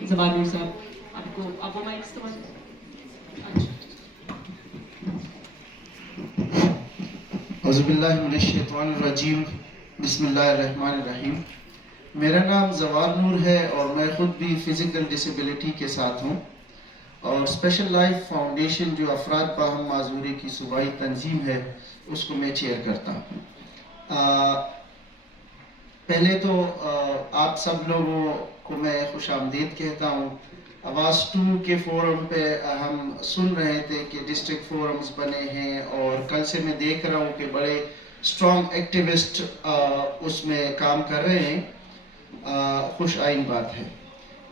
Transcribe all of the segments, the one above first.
زوال نور صاحب آپ کو مائک استعمال اعوذ باللہ من الشیطان الرجیم بسم اللہ الرحمن الرحیم. میرا نام زوال نور ہے اور میں خود بھی فزیکل ڈسیبلٹی کے ساتھ ہوں اور اسپیشل لائف فاؤنڈیشن جو افراد باہم معذوری کی صوبائی تنظیم ہے اس کو میں چیئر کرتا ہوں. پہلے تو آپ سب لوگوں کو میں خوش آمدید کہتا ہوں. آواز 2 کے فورم پہ ہم سن رہے تھے کہ ڈسٹرکٹ فورمز بنے ہیں اور کل سے میں دیکھ رہا ہوں کہ بڑے اسٹرانگ ایکٹیوسٹ اس میں کام کر رہے ہیں. خوش آئین بات ہے.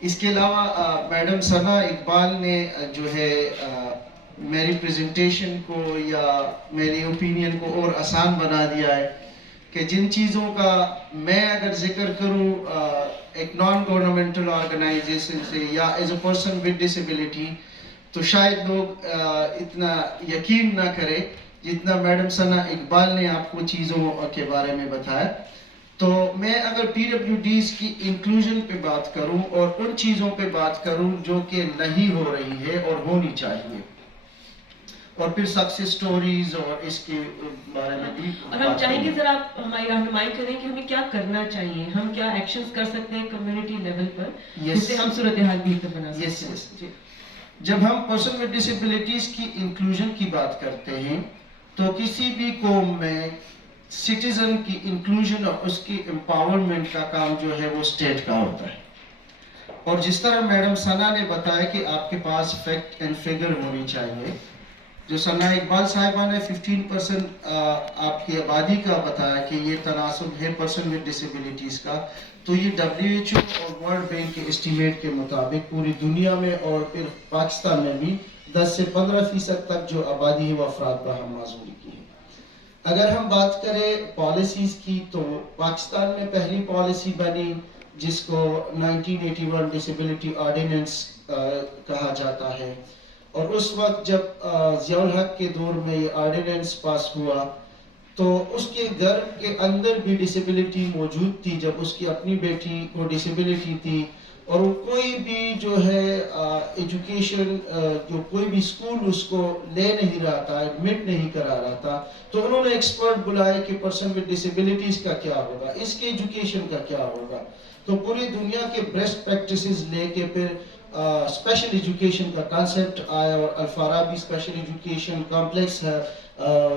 اس کے علاوہ میڈم ثنا اقبال نے جو ہے میری پریزنٹیشن کو یا میری اوپینین کو اور آسان بنا دیا ہے کہ جن چیزوں کا میں اگر ذکر کروں ایک نان گورنمنٹل آرگنائزیشن سے یا as a person with disability تو شاید لوگ اتنا یقین نہ کرے جتنا میڈم ثنا اقبال نے آپ کو چیزوں کے بارے میں بتایا. تو میں اگر پی ڈبلیو ڈیز کی انکلوژن پہ بات کروں اور ان چیزوں پہ بات کروں جو کہ نہیں ہو رہی ہے اور ہونی چاہیے اور پھر سکسیس سٹوریز اور اس کے بارے میں بھی اور ہم چاہیں گے ذرا آپ ہماری رہنمائی کریں کہ ہمیں کیا کرنا چاہیے, ہم کیا ایکشنز کر سکتے ہیں کمیونٹی لیول پر جس سے ہم صورتحال بہتر بنا سکتے ہیں. جب ہم پرسن ود ڈسیبلٹیز کی انکلوژن کی بات کرتے ہیں تو کسی بھی قوم میں سٹیزن کی انکلوژن اور اس کی امپاورمنٹ کا کام جو ہے وہ اسٹیٹ کا ہوتا ہے. اور جس طرح میڈم ثنا نے بتایا کہ آپ کے پاس فیکٹ اینڈ فگر ہونی چاہیے, جو ثنا اقبال صاحبہ نے 15% آپ کی آبادی کا بتایا کہ یہ تناسب ہے پرسن ود ڈسیبلٹیز کا, تو یہ WHO اور ورلڈ بینک کے اسٹیمیٹ کے مطابق پوری دنیا میں اور پھر پاکستان میں بھی 10 سے 15% تک جو آبادی ہے وہ افراد باہم معذوری کی ہے. اگر ہم بات کریں پالیسیز کی تو پاکستان میں پہلی پالیسی بنی جس کو 1981 ڈسیبلٹی آرڈیننس کہا جاتا ہے, اور اس وقت جب ضیاء الحق کے دور میں یہ آرڈیننس پاس ہوا تو اس کے گھر کے اندر بھی ڈسیبلٹی موجود تھی. جب اس کی اپنی بیٹی کو ڈسیبلٹی تھی اور وہ کوئی بھی جو ہے ایجوکیشن جو کوئی بھی اسکول اس کو لے نہیں رہا تھا, ایڈمٹ نہیں کرا رہا تھا, تو انہوں نے ایکسپرٹ بلائے کہ پرسن ود ڈسیبلٹیز کا کیا ہوگا, اس کے ایجوکیشن کا کیا ہوگا. تو پوری دنیا کے بیسٹ پریکٹسز لے کے پھر اسپیشل ایجوکیشن کا کانسیپٹ آیا اور الفارابی اسپیشل ایجوکیشن کمپلیکس ہے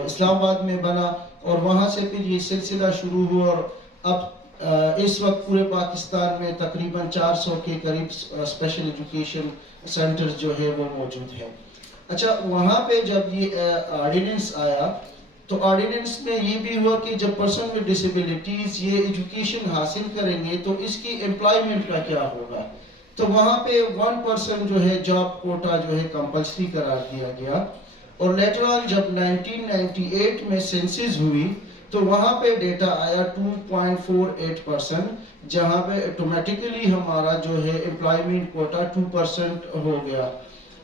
اسلام آباد میں بنا اور وہاں سے پھر یہ سلسلہ شروع ہوا اور اب اس وقت پورے پاکستان میں تقریباً 400 کے قریب اسپیشل ایجوکیشن سینٹرز جو ہے وہ موجود ہیں. اچھا, وہاں پہ جب یہ آرڈیننس آیا تو آرڈیننس میں یہ بھی ہوا کہ جب پرسن ود ڈسیبلٹیز یہ ایجوکیشن حاصل کریں گے تو اس کی امپلائمنٹ کا کیا ہوگا. تو وہاں پہ 1% جو ہے جاب کوٹا جو ہے کمپلسری قرار دیا گیا, اور لیٹر آن جب 1998 میں سینسز ہوئی تو وہاں پہ ڈیٹا آیا 2.48%, جہاں پہ آٹومیٹیکلی ہمارا جو ہے امپلائمنٹ کوٹا 2% ہو گیا.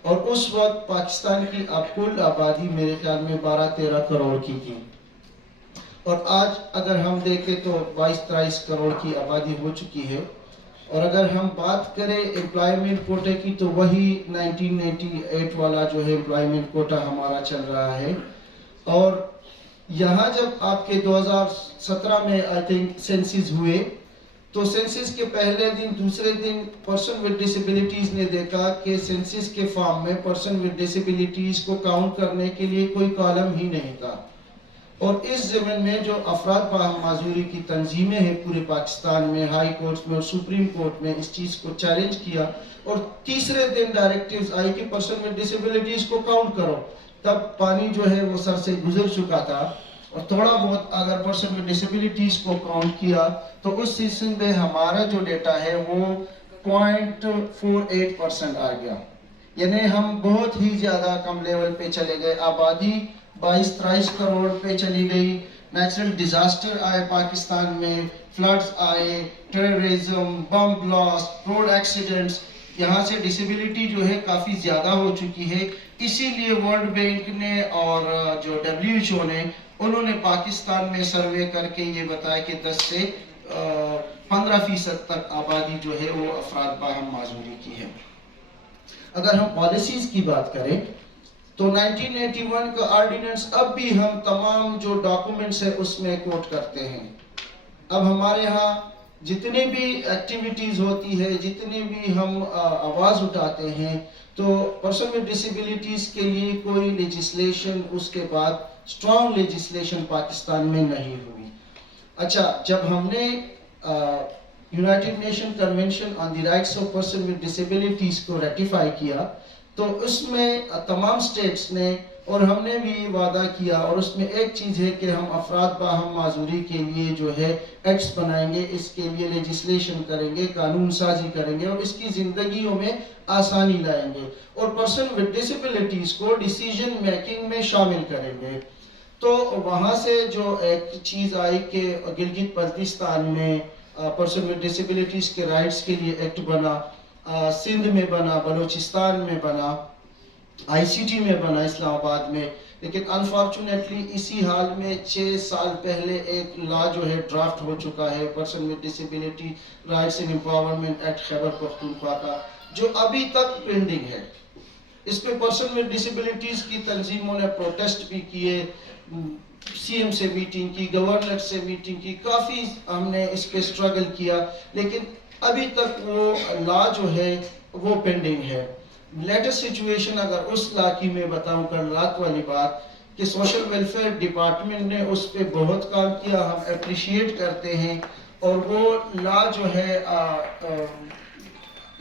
اور اس وقت پاکستان کی اب کل آبادی میرے خیال میں 12-13 کروڑ کی تھی, اور آج اگر ہم دیکھیں تو 22-23 کروڑ کی آبادی ہو چکی ہے. اور اگر ہم بات کریں امپلائمنٹ کوٹے کی تو وہی 1998 والا جو ہے امپلائمنٹ کوٹا ہمارا چل رہا ہے. اور یہاں جب آپ کے 2017 میں آئی تھنک سینسز ہوئے تو سینسس کے پہلے دن دوسرے دن پرسن ود ڈسیبلٹیز نے دیکھا کہ سینسس کے فارم میں پرسن ود ڈسیبلٹیز کو کاؤنٹ کرنے کے لیے کوئی کالم ہی نہیں تھا. اور اس ضمن میں جو افراد باہم معذوری کی تنظیمیں ہیں پورے پاکستان میں, ہائی کورٹس میں اور سپریم کورٹ میں اس چیز کو چیلنج کیا, اور تیسرے دن ڈائریکٹیوز آئی کہ پرسن ود ڈسیبلٹیز کو کاؤنٹ کرو. تب پانی جو ہے وہ سر سے گزر چکا تھا, اور تھوڑا بہت اگر پرسن ود ڈسیبلٹیز کو کاؤنٹ کیا تو اس سیزن میں ہمارا جو ڈیٹا ہے وہ 0.48% آ گیا. یعنی ہم بہت ہی زیادہ کم لیول پہ چلے گئے. آبادی 22-23 کروڑ پہ چلی گئی. نیچرل ڈیزاسٹر آئے پاکستان میں, فلڈز آئے, terrorism, bomb blast, road accidents, یہاں سے ڈسیبلٹی جو ہے کافی زیادہ ہو چکی ہے. اسی لیے ورلڈ بینک نے اور جو WHO نے انہوں نے پاکستان میں سروے کر کے یہ بتایا کہ 10 سے 15% تک آبادی جو ہے وہ افراد باہم معذوری کی ہے. اگر ہم پالیسیز کی بات کریں تو 1981 کا آرڈیننس اب بھی ہم تمام جو ڈاکومنٹس ہے اس میں کوٹ کرتے ہیں. اب ہمارے ہاں جتنے بھی ایکٹیویٹیز ہوتی ہے، جتنے بھی ہم آواز اٹھاتے ہیں، تو پرسن ود ڈسیبلٹیز کے لیے کوئی لیجسلیشن اس کے بعد اسٹرانگ لیجسلیشن پاکستان میں نہیں ہوئی. اچھا، جب ہم نے United nation convention on the rights of person with disabilities کو ریٹیفائی کیا تو اس میں تمام سٹیٹس نے اور ہم نے بھی وعدہ کیا، اور اس میں ایک چیز ہے کہ ہم افراد باہم معذوری کے لیے جو ہے ایکٹس بنائیں گے، اس کے لیے لیجسلیشن کریں گے، قانون سازی کریں گے اور اس کی زندگیوں میں آسانی لائیں گے اور پرسن ود ڈسیبلٹیز کو ڈیسیجن میکنگ میں شامل کریں گے. تو وہاں سے جو ایک چیز آئی کہ گلگت بلتستان میں پرسن ود ڈسیبلٹیز کے رائٹس کے لیے ایکٹ بنا، سندھ میں بنا، بلوچستان میں بنا، آئی سی ٹی میں بنا اسلام آباد میں. لیکن انفارچونیٹلی اسی حال میں 6 سال پہلے ایک لا جو ہے ڈرافٹ ہو چکا ہے، person with disability rights and empowerment act Khyber Pakhtunkhwa کا، جو ابھی تک پینڈنگ ہے. اس پہ پرسن ود ڈسیبلٹیز کی تنظیموں نے پروٹیسٹ بھی کیے، سی ایم سے میٹنگ کی، گورنر سے میٹنگ کی، کافی ہم نے اس پہ سٹرگل کیا، لیکن ابھی تک وہ لا جو ہے وہ پینڈنگ ہے. لیٹسٹ سچویشن اگر اس لا کی میں بتاؤں کل رات والی بات کہ سوشل ویلفیئر ڈپارٹمنٹ نے اس پہ بہت کام کیا، ہم اپریشیٹ کرتے ہیں، اور وہ لا جو ہے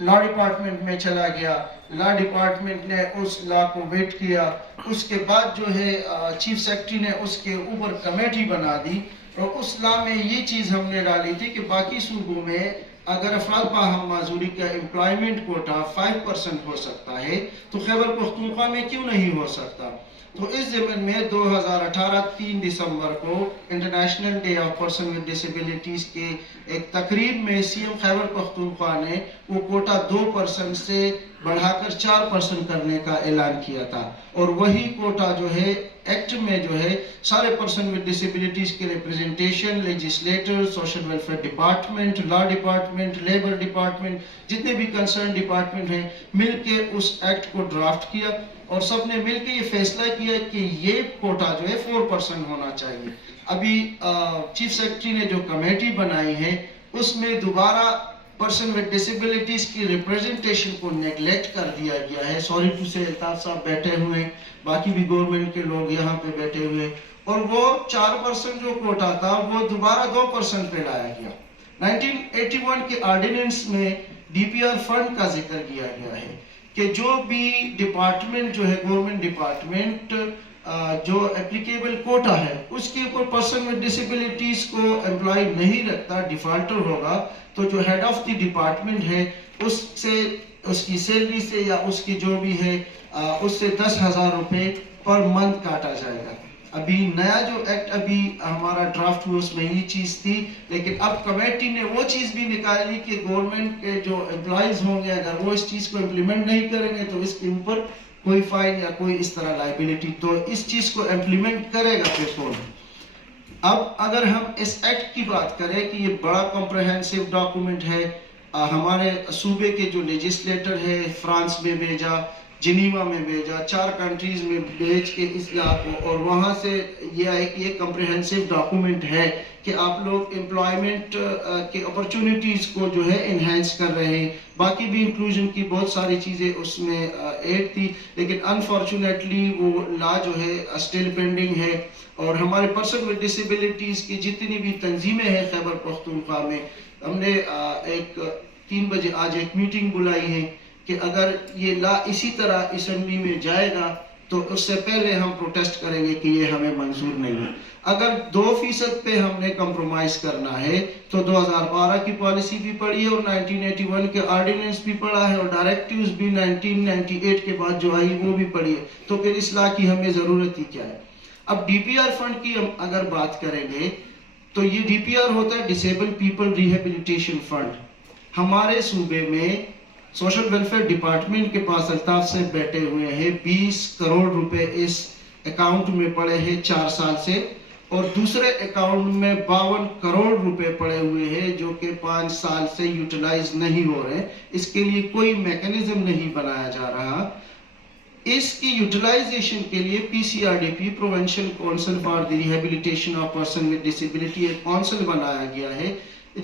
لا ڈپارٹمنٹ میں چلا گیا. لا ڈپارٹمنٹ نے اس لا کو ویٹ کیا، اس کے بعد جو ہے چیف سیکرٹری نے اس کے اوپر کمیٹی بنا دی، اور اس لا میں یہ چیز ہم نے ڈالی تھی کہ باقی صوبوں میں اگر افراد باہم معذوری کا امپلائمنٹ کوٹا 5% ہو سکتا ہے تو خیبر پختونخوا میں کیوں نہیں ہو سکتا. تو اس ضمن میں 2018 3 دسمبر کو international day of person with disabilities کے ایک تقریب میں سی ایم خیبر پختونخوا نے وہ کوٹا 2% سے بڑھا کر 4% کرنے کا اعلان کیا تھا، اور وہی کوٹا جو ہے ایکٹ میں جو ہے سارے پرسن ود ڈسیبلٹیز کے representation, legislator, social welfare department, law department, labour department, جتنے بھی کنسرن ڈپارٹمنٹ ہیں مل کے اس ایکٹ کو ڈرافٹ کیا، اور سب نے مل کے یہ فیصلہ کیا کہ یہ کوٹا جو ہے 4% ہونا چاہیے. ابھی چیف سیکرٹری نے جو کمیٹی بنائی ہے اس میں دوبارہ پرسن ود ڈسیبلٹیز کی ریپرزنٹیشن کو نیگلیکٹ کر دیا گیا ہے. سوری ٹو سے الطاف صاحب بیٹھے ہوئے، باقی بھی گورنمنٹ کے لوگ یہاں پہ بیٹھے ہوئے، اور وہ 4% جو کوٹا تھا وہ دوبارہ 2% پہ لایا گیا. 1981 کے آرڈیننس میں ڈی پی آر فنڈ کا ذکر کیا گیا ہے کہ جو بھی ڈپارٹمنٹ جو ہے گورنمنٹ ڈپارٹمنٹ جو اپلیکیبل کوٹا ہے اس کے اوپر پرسن ود ڈسیبلٹیز کو امپلائی نہیں رکھتا، ڈیفالٹر ہوگا، تو جو ہیڈ آف دی ڈپارٹمنٹ ہے اس سے، اس کی سیلری سے یا اس کی جو بھی ہے اس سے 10,000 روپے پر منتھ کاٹا جائے گا. ابھی نیا جو ایکٹ ابھی ہمارا ڈرافٹ ہوا اس میں یہ چیز تھی، لیکن اب کمیٹی نے وہ چیز بھی نکالی کہ گورنمنٹ کے جو امپلائیز ہوں گے اگر وہ اس چیز کو امپلیمنٹ نہیں کریں گے تو اس کے اوپر کوئی فائن یا کوئی اس طرح لائبلٹی، تو اس چیز کو امپلیمنٹ کرے گا پھر کون. اب اگر ہم اس ایکٹ کی بات کریں کہ یہ بڑا کمپریہنسو ڈاکومنٹ ہے، ہمارے صوبے کے جو لیجسلیٹر ہے فرانس میں بھیجا، جنیوا میں بھیجا، 4 کنٹریز میں بھیج کے اس لا کو، اور وہاں سے یہ آئے کہ یہ کمپریہنسو ڈاکومنٹ ہے کہ آپ لوگ امپلائمنٹ کے اپرچونٹیز کو جو ہے انہینس کر رہے ہیں. باقی بھی انکلوژن کی بہت ساری چیزیں اس میں ایڈ تھی، لیکن انفارچونیٹلی وہ لا جو ہے اسٹل پینڈنگ ہے. اور ہمارے پرسن ود ڈسیبلٹیز کی جتنی بھی تنظیمیں ہیں خیبر پختونخوا میں، ہم نے ایک 3 بجے آج ایک میٹنگ بلائی ہے کہ اگر یہ لا اسی طرح اسمبلی میں جائے گا تو اس سے پہلے ہم پروٹیسٹ کریں گے کہ یہ ہمیں منظور نہیں ہے. اگر 2% پہ ہم نے کمپرومائز کرنا ہے تو 2012 کی پالیسی بھی پڑھی ہے اور 1981 کے آرڈیننس بھی پڑھا ہے اور ڈائریکٹیوز بھی 1998 کے بعد جو آئی وہ بھی پڑھی ہے، تو پھر اس لا کی ہمیں ضرورت ہی کیا ہے. اب ڈی پی آر فنڈ کی ہم اگر بات کریں گے تو یہ ڈی پی آر ہوتا ہے ڈسیبل پیپل ریہیبلیٹیشن فنڈ. ہمارے صوبے میں سوشل ویلفیئر ڈپارٹمنٹ کے پاس الطاف سے بیٹھے ہوئے ہیں 20 کروڑ روپے اس اکاؤنٹ میں پڑے ہیں 4 سال سے، اور دوسرے اکاؤنٹ میں 52 کروڑ روپے پڑے ہوئے ہیں جو کہ 5 سال سے یوٹیلائز نہیں ہو رہے. اس کے لیے کوئی میکینزم نہیں بنایا جا رہا. اس کی یوٹیلائزیشن کے لیے PCRDP provincial council for the rehabilitation of person with disability ایک کونسل بنایا گیا ہے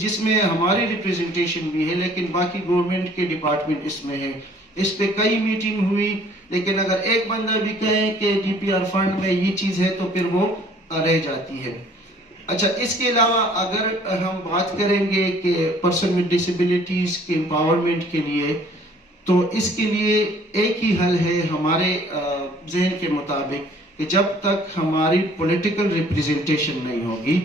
جس میں ہماری ریپریزنٹیشن بھی ہے لیکن باقی گورنمنٹ کے ڈپارٹمنٹ اس میں ہے. اس پہ کئی میٹنگ ہوئی لیکن اگر ایک بندہ بھی کہے کہ DPR فنڈ میں یہ چیز ہے تو پھر وہ رہ جاتی ہے. اچھا اس کے علاوہ اگر ہم بات کریں گے کہ پرسن ود ڈسیبلٹیز کے امپاورمنٹ کے لیے تو اس کے لیے ایک ہی حل ہے ہمارے ذہن کے مطابق کہ جب تک ہماری پولیٹیکل ریپریزنٹیشن نہیں ہوگی,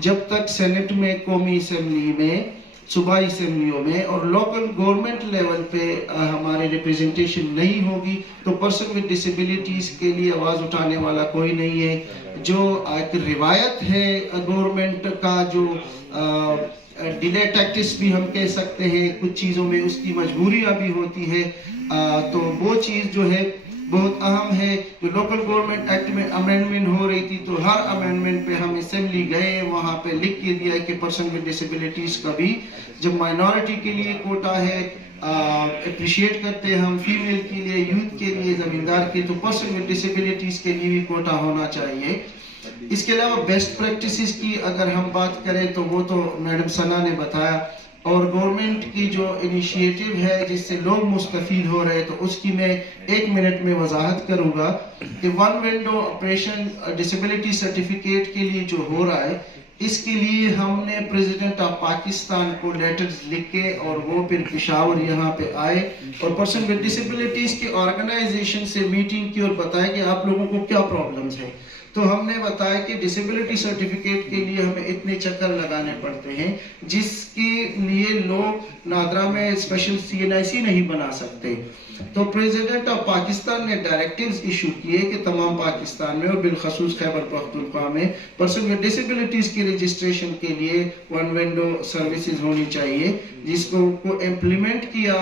جب تک سینٹ میں, قومی اسمبلی میں, صوبائی اسمبلیوں میں اور لوکل گورنمنٹ لیول پہ ہماری ریپریزنٹیشن نہیں ہوگی تو پرسن ود ڈسیبلٹیز کے لیے آواز اٹھانے والا کوئی نہیں ہے. جو ایک روایت ہے گورنمنٹ کا, جو ڈیلے ٹیکٹس بھی ہم کہہ سکتے ہیں, کچھ چیزوں میں اس کی مجبوریاں بھی ہوتی ہے, تو وہ چیز جو ہے بہت اہم ہے. جو لوکل گورنمنٹ ایکٹ میں امینڈمنٹ ہو رہی تھی تو ہر امینڈمنٹ پہ ہم اسمبلی گئے, وہاں پہ لکھ کے دیا کہ پرسن ود ڈسیبلٹیز کا بھی جب مائنورٹی کے لیے کوٹا ہے, اپریشیٹ کرتے ہیں ہم فیمیل کے لیے, یوتھ کے لیے, زمیندار کے, تو پرسن ود ڈسیبلٹیز کے لیے بھی کوٹا ہونا چاہیے. اس کے علاوہ بیسٹ پریکٹسز کی اگر ہم بات کریں تو وہ تو میڈم ثنا نے بتایا, اور گورنمنٹ کی جو انیشیٹو ہے جس سے لوگ مستفید ہو رہے تو اس کی میں 1 منٹ میں وضاحت کروں گا کہ one window operation disability certificate کے لیے جو ہو رہا ہے اس کے لیے ہم نے پریزیڈنٹ آف پاکستان کو لیٹرز لکھے اور وہ پھر پشاور یہاں پہ آئے اور پرسن ود ڈسیبلٹیز کے آرگنائزیشن سے میٹنگ کی اور بتایا کہ آپ لوگوں کو کیا پرابلمز ہیں. تو ہم نے بتایا کہ ڈسیبلٹی سرٹیفکیٹ کے لیے ہمیں اتنے چکر لگانے پڑتے ہیں جس کے لیے لوگ نادرا میں اسپیشل CNIC نہیں بنا سکتے. تو پریزیڈنٹ آف پاکستان نے ڈائریکٹیوز ایشو کیے کہ تمام پاکستان میں اور بالخصوص خیبر پختونخوا میں پرسن ود ڈسیبلٹیز کی رجسٹریشن کے لیے ون ونڈو سروسز ہونی چاہیے, جس کو امپلیمنٹ کیا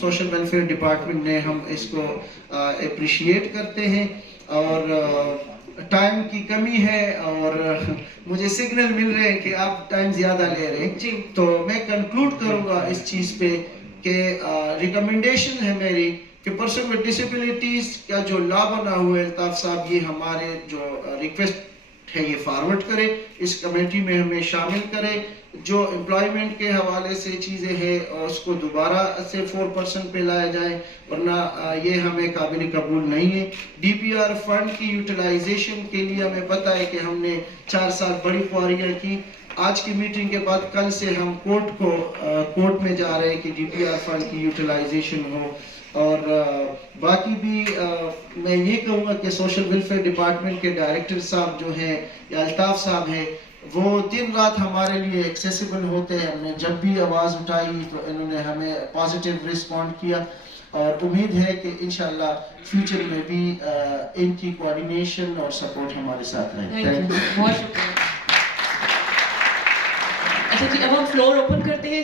سوشل ویلفیئر ڈپارٹمنٹ نے. ہم اس کو اپریشیٹ کرتے ہیں اور ٹائم کی کمی ہے اور مجھے سگنل مل رہے ہیں کہ آپ ٹائم زیادہ لے رہے ہیں, تو میں کنکلوڈ کروں گا اس چیز پہ کہ ریکمنڈیشن ہے میری کہ پرسن ود ڈسیبلٹیز کا جو لا بنا ہوا ہے, الطاف صاحب یہ ہمارے جو ریکویسٹ ہے یہ فارورڈ کرے, اس کمیٹی میں ہمیں شامل کرے. جو امپلائمنٹ کے حوالے سے چیزیں ہیں اس کو دوبارہ سے 4% پہ لایا جائے, ورنہ یہ ہمیں قابل قبول نہیں ہے. DPR فنڈ کی یوٹیلائزیشن کے لیے ہمیں پتہ ہے کہ ہم نے 4 سال بڑی خواریاں کی. آج کی میٹنگ کے بعد کل سے ہم کورٹ میں جا رہے ہیں کہ DPR فنڈ کی یوٹیلائزیشن ہو. اور باقی بھی میں یہ کہوں گا کہ سوشل ویلفیئر ڈپارٹمنٹ کے ڈائریکٹر صاحب جو ہیں یا الطاف صاحب ہیں وہ دن رات ہمارے لیے ایکسیسیبل ہوتے ہیں. ہم نے جب بھی آواز اٹھائی تو انہوں نے ہمیں پازیٹیو رسپونڈ کیا اور امید ہے کہ انشاءاللہ فیوچر میں بھی ان کی کوارڈینیشن اور سپورٹ ہمارے ساتھ رہے. بہت شکریہ. اچھا جی, اب ہم فلور اوپن کرتے ہیں.